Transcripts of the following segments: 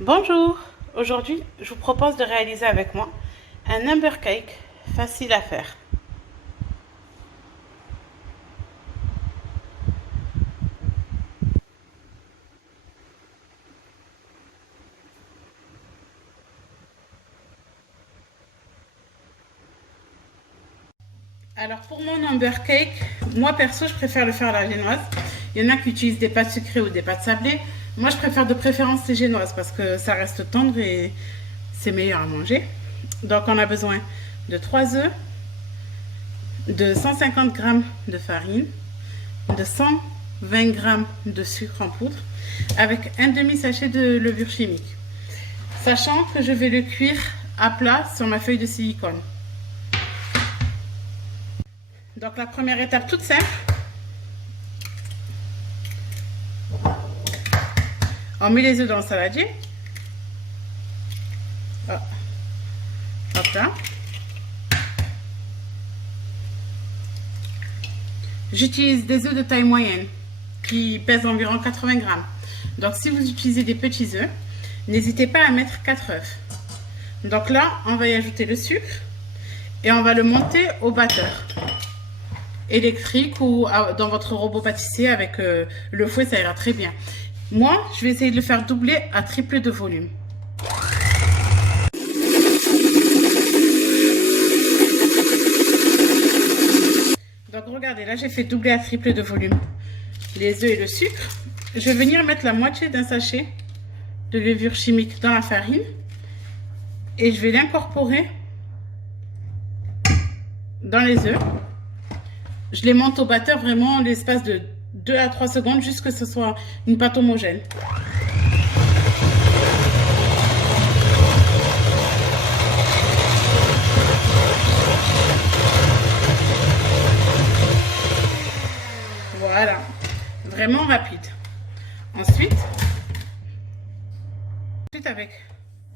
Bonjour, aujourd'hui je vous propose de réaliser avec moi un number cake facile à faire. Alors pour mon number cake, moi perso je préfère le faire à la génoise. Il y en a qui utilisent des pâtes sucrées ou des pâtes sablées. Moi je préfère de préférence les génoises parce que ça reste tendre et c'est meilleur à manger. Donc on a besoin de 3 œufs, de 150 g de farine, de 120 g de sucre en poudre avec un demi-sachet de levure chimique. Sachant que je vais le cuire à plat sur ma feuille de silicone. Donc la première étape toute simple, on met les œufs dans le saladier. Hop là. J'utilise des œufs de taille moyenne qui pèsent environ 80 g. Donc si vous utilisez des petits œufs, n'hésitez pas à mettre 4 œufs. Donc là, on va y ajouter le sucre et on va le monter au batteur électrique ou dans votre robot pâtissier avec le fouet, ça ira très bien. Moi, je vais essayer de le faire doubler à tripler de volume. Donc regardez, là j'ai fait doubler à tripler de volume les œufs et le sucre. Je vais venir mettre la moitié d'un sachet de levure chimique dans la farine et je vais l'incorporer dans les œufs. Je les monte au batteur vraiment l'espace de 2 à 3 secondes jusqu'à ce que ce soit une pâte homogène. Voilà, vraiment rapide. Ensuite avec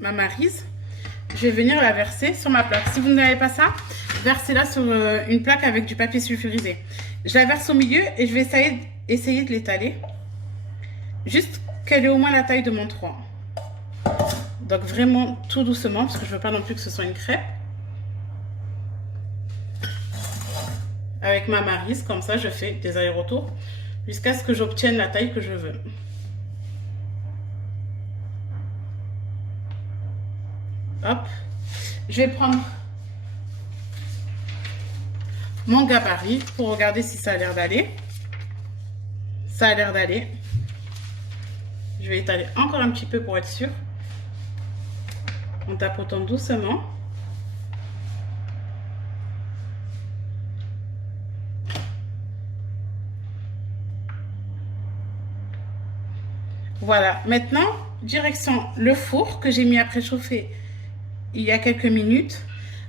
ma maryse, je vais venir la verser sur ma plaque. Si vous n'avez pas ça, versez-la sur une plaque avec du papier sulfurisé. Je la verse au milieu et je vais essayer de l'étaler. Juste qu'elle ait au moins la taille de mon 3. Donc vraiment tout doucement parce que je ne veux pas non plus que ce soit une crêpe. Avec ma maryse, comme ça je fais des allers-retours jusqu'à ce que j'obtienne la taille que je veux. Hop, je vais prendre mon gabarit pour regarder si ça a l'air d'aller. Ça a l'air d'aller. Je vais étaler encore un petit peu pour être sûr. En tapotant doucement. Voilà, maintenant, direction le four que j'ai mis à préchauffer il y a quelques minutes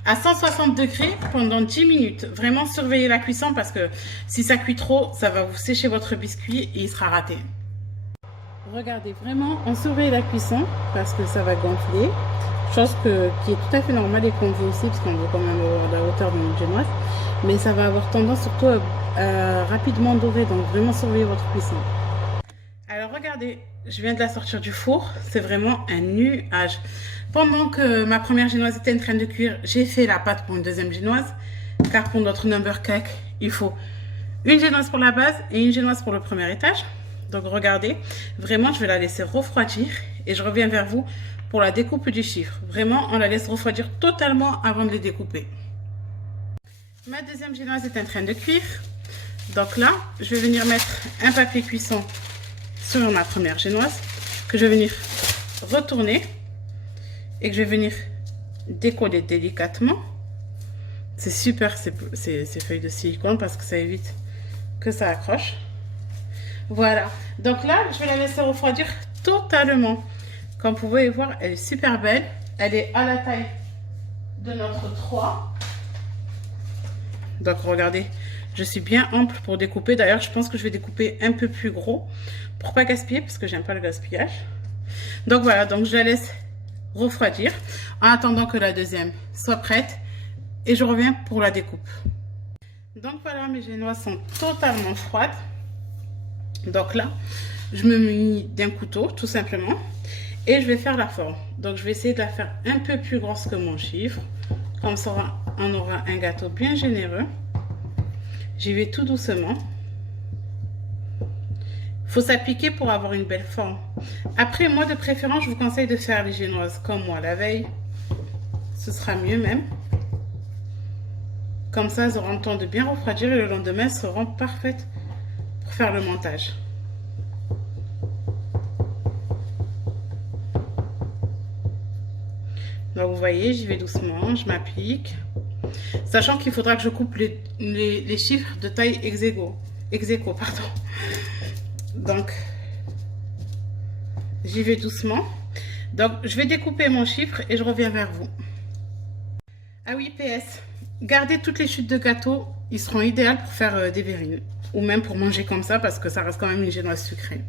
à 160 degrés pendant 10 minutes. Vraiment surveillez la cuisson parce que si ça cuit trop, ça va vous sécher votre biscuit et il sera raté. Regardez, vraiment, on surveille la cuisson parce que ça va gonfler. Chose qui est tout à fait normale et qu'on veut aussi parce qu'on veut quand même avoir la hauteur de notre génoise. Mais ça va avoir tendance surtout à rapidement dorer, donc vraiment surveillez votre cuisson. Alors regardez, je viens de la sortir du four, c'est vraiment un nuage. Pendant que ma première génoise était en train de cuire, j'ai fait la pâte pour une deuxième génoise. Car pour notre number cake, il faut une génoise pour la base et une génoise pour le premier étage. Donc regardez, vraiment je vais la laisser refroidir et je reviens vers vous pour la découpe du chiffre. Vraiment, on la laisse refroidir totalement avant de les découper. Ma deuxième génoise est en train de cuire. Donc là, je vais venir mettre un papier cuisson sur ma première génoise que je vais venir retourner et que je vais venir décoller délicatement. C'est super ces feuilles de silicone parce que ça évite que ça accroche. Voilà, donc là je vais la laisser refroidir totalement. Comme vous pouvez voir, elle est super belle, elle est à la taille de notre 3. Donc regardez, je suis bien ample pour découper. D'ailleurs, je pense que je vais découper un peu plus gros pour pas gaspiller parce que j'aime pas le gaspillage. Donc voilà, donc je la laisse refroidir en attendant que la deuxième soit prête et je reviens pour la découpe. Donc voilà, mes génoises sont totalement froides. Donc là, je me munis d'un couteau tout simplement Et je vais faire la forme. Donc je vais essayer de la faire un peu plus grosse que mon chiffre. Comme ça, on aura un gâteau bien généreux. J'y vais tout doucement. Il faut s'appliquer pour avoir une belle forme. Après, moi de préférence, je vous conseille de faire les génoises comme moi la veille. Ce sera mieux même. Comme ça, elles auront le temps de bien refroidir et le lendemain, elles seront parfaites pour faire le montage. Donc vous voyez, j'y vais doucement, je m'applique. Sachant qu'il faudra que je coupe les chiffres de taille ex aequo, pardon. Donc, j'y vais doucement. Donc, je vais découper mon chiffre et je reviens vers vous. Ah oui, PS, gardez toutes les chutes de gâteau, ils seront idéales pour faire des verrines. Ou même pour manger comme ça parce que ça reste quand même une génoise sucrée.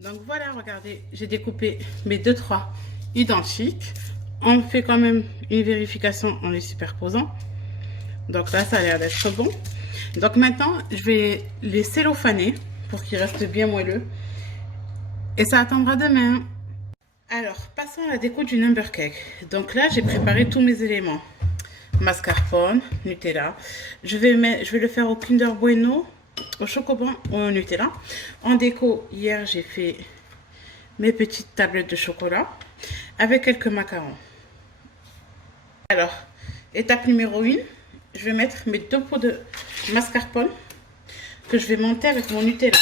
Donc voilà, regardez, j'ai découpé mes 2-3 identiques. On fait quand même une vérification en les superposant. Donc là, ça a l'air d'être bon. Donc maintenant, je vais les cellophaner pour qu'ils restent bien moelleux. Et ça attendra demain. Alors, passons à la déco du number cake. Donc là, j'ai préparé tous mes éléments. Mascarpone, Nutella. Je vais le faire au Kinder Bueno, au chocoban ou au Nutella. En déco, hier, j'ai fait mes petites tablettes de chocolat avec quelques macarons. Alors, étape numéro 1, je vais mettre mes 2 pots de mascarpone que je vais monter avec mon Nutella.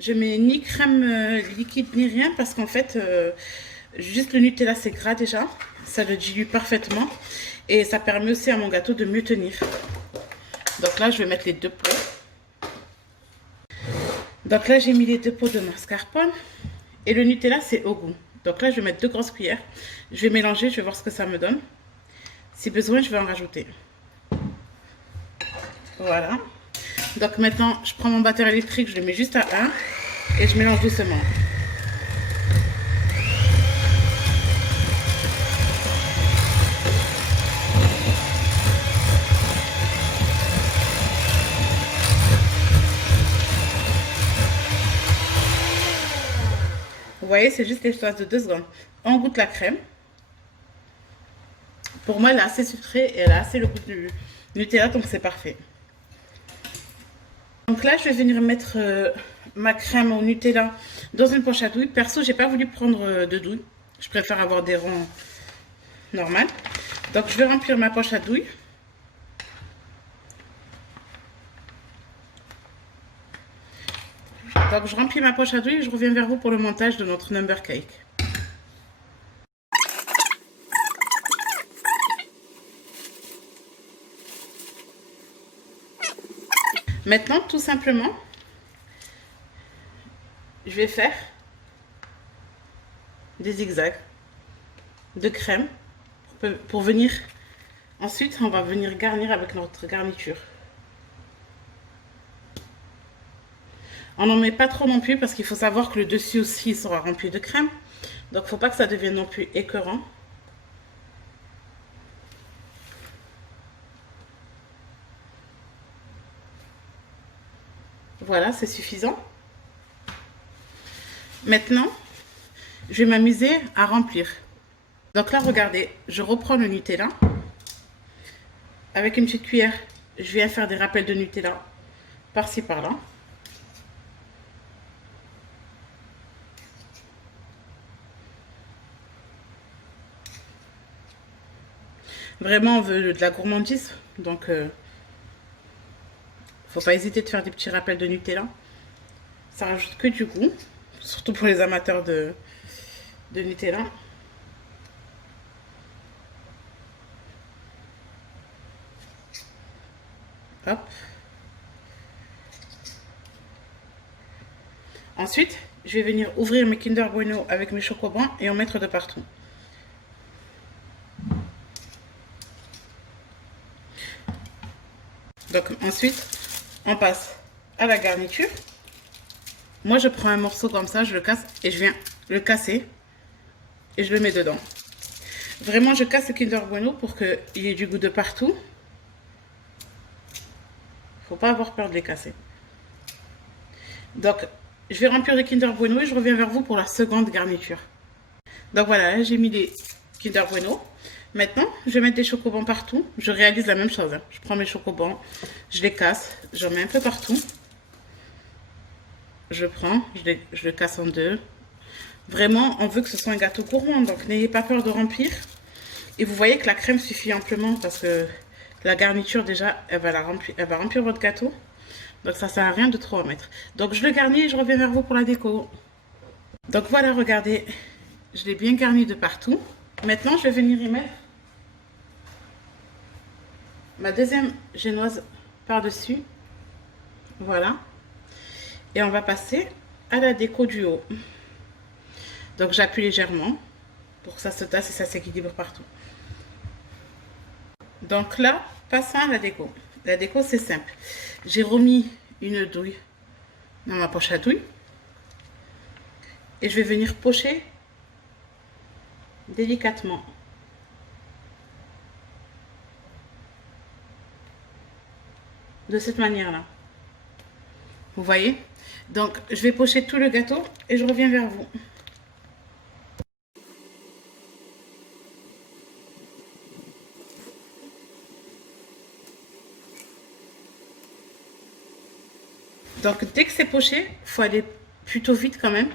Je mets ni crème liquide ni rien parce qu'en fait, juste le Nutella c'est gras déjà. Ça le dilue parfaitement et ça permet aussi à mon gâteau de mieux tenir. Donc là, je vais mettre les 2 pots. Donc là, j'ai mis les 2 pots de mascarpone et le Nutella c'est au goût. Donc là, je vais mettre 2 grosses cuillères. Je vais mélanger, je vais voir ce que ça me donne. Si besoin, je vais en rajouter. Voilà. Donc maintenant, je prends mon batteur électrique, je le mets juste à 1 et je mélange doucement. Vous voyez, c'est juste l'espace de 2 secondes. On goûte la crème. Pour moi, elle est assez sucrée et elle a assez le goût du Nutella, donc c'est parfait. Donc là, je vais venir mettre ma crème au Nutella dans une poche à douille. Perso, j'ai pas voulu prendre de douille. Je préfère avoir des ronds normaux. Donc je vais remplir ma poche à douille. Donc je remplis ma poche à douille et je reviens vers vous pour le montage de notre number cake. Maintenant, tout simplement, je vais faire des zigzags de crème pour venir. Ensuite, on va venir garnir avec notre garniture. On n'en met pas trop non plus parce qu'il faut savoir que le dessus aussi sera rempli de crème. Donc, il ne faut pas que ça devienne non plus écœurant. Voilà, c'est suffisant. Maintenant, je vais m'amuser à remplir. Donc là, regardez, je reprends le Nutella. Avec une petite cuillère, je viens faire des rappels de Nutella par-ci, par-là. Vraiment, on veut de la gourmandise, donc faut pas hésiter de faire des petits rappels de Nutella. Ça rajoute que du goût, surtout pour les amateurs de Nutella. Hop. Ensuite, je vais venir ouvrir mes Kinder Bueno avec mes chocobons et en mettre de partout. Donc ensuite, on passe à la garniture. Moi, je prends un morceau comme ça, je le casse et je viens le casser et je le mets dedans. Vraiment, je casse le Kinder Bueno pour qu'il y ait du goût de partout. Faut pas avoir peur de les casser. Donc, je vais remplir les Kinder Bueno et je reviens vers vous pour la seconde garniture. Donc voilà, j'ai mis les Kinder Bueno. Maintenant, je vais mettre des chocobons partout. Je réalise la même chose. Je prends mes chocobons, je les casse, j'en mets un peu partout. Je prends, je le casse en deux. Vraiment, on veut que ce soit un gâteau gourmand, donc n'ayez pas peur de remplir. Et vous voyez que la crème suffit amplement parce que la garniture déjà, elle va remplir votre gâteau. Donc ça sert à rien de trop en mettre. Donc je le garnis et je reviens vers vous pour la déco. Donc voilà, regardez, je l'ai bien garni de partout. Maintenant, je vais venir y mettre ma deuxième génoise par-dessus. Voilà. Et on va passer à la déco du haut. Donc j'appuie légèrement pour que ça se tasse et ça s'équilibre partout. Donc là, passons à la déco. La déco, c'est simple. J'ai remis une douille dans ma poche à douille. Et je vais venir pocher délicatement. De cette manière-là. Vous voyez? Donc, je vais pocher tout le gâteau et je reviens vers vous. Donc, dès que c'est poché, il faut aller plutôt vite quand même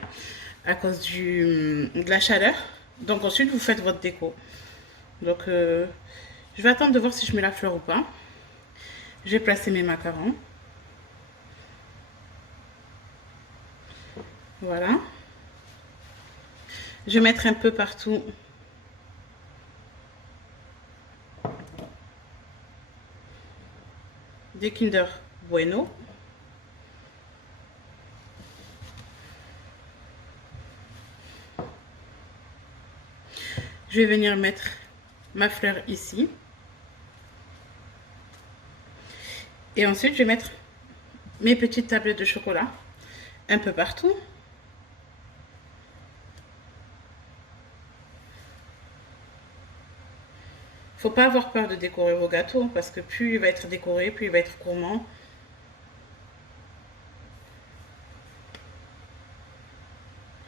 à cause de la chaleur. Donc, ensuite, vous faites votre déco. Donc, je vais attendre de voir si je mets la fleur ou pas. Je vais placer mes macarons. Voilà. Je vais mettre un peu partout des Kinder Bueno. Je vais venir mettre ma fleur ici. Et ensuite, je vais mettre mes petites tablettes de chocolat un peu partout. Faut pas avoir peur de décorer vos gâteaux parce que plus il va être décoré, plus il va être gourmand.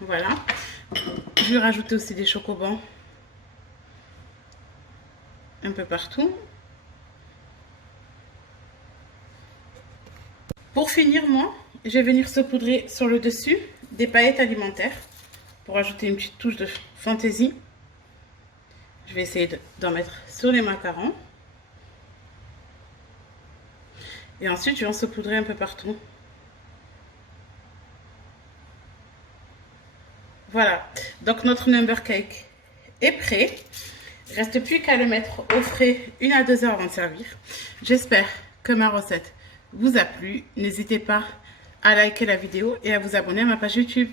Voilà. Je vais rajouter aussi des chocobons un peu partout. Pour finir, moi, je vais venir saupoudrer sur le dessus des paillettes alimentaires pour ajouter une petite touche de fantaisie. Je vais essayer d'en mettre sur les macarons. Et ensuite, je vais en saupoudrer un peu partout. Voilà. Donc, notre number cake est prêt. Il ne reste plus qu'à le mettre au frais 1 à 2 heures avant de servir. J'espère que ma recette vous a plu. N'hésitez pas à liker la vidéo et à vous abonner à ma page YouTube.